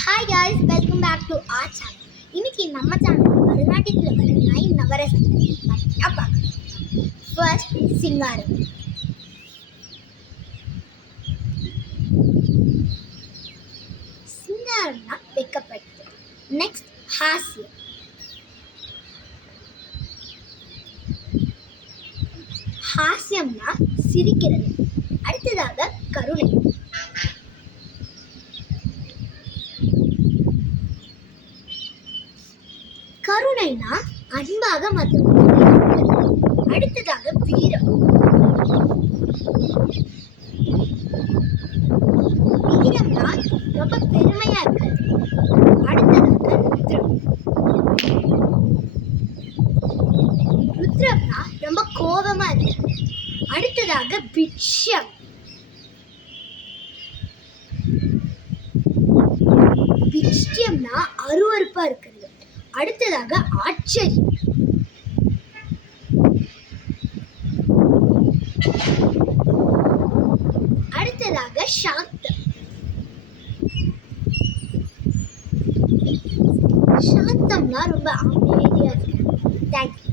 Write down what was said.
Hi guys, welcome back to our channel. இன்னைக்கு நம்ம சேனலில் கர்நாடகத்தில் வர 9 நவரசங்கள் பார்க்கலாம். ஃபர்ஸ்ட் சிங்காரம். சிங்காரம்னா வெட்கப்படுது. நெக்ஸ்ட் ஹாஸ்யம். ஹாஸ்யம்னா சிரிக்கிறது. அடுத்ததாக கருணை. கருணைனா அன்பாக மற்றவங்களுக்கு. அடுத்ததாக வீரம். வீரம்னா ரொம்ப பெருமையா இருக்காது. அடுத்ததாக ருத்ரம். ருத்ரம்னா ரொம்ப கோபமா இருக்கு. அடுத்ததாக பிட்சம். பிட்சம்னா அருவருப்பா இருக்கிறது. அடுத்ததாக ஆச்சரியம். அடுத்ததாக சாந்தம். சாந்தம்னா ரொம்ப அமைதியா இருக்கு. தேங்க்யூ.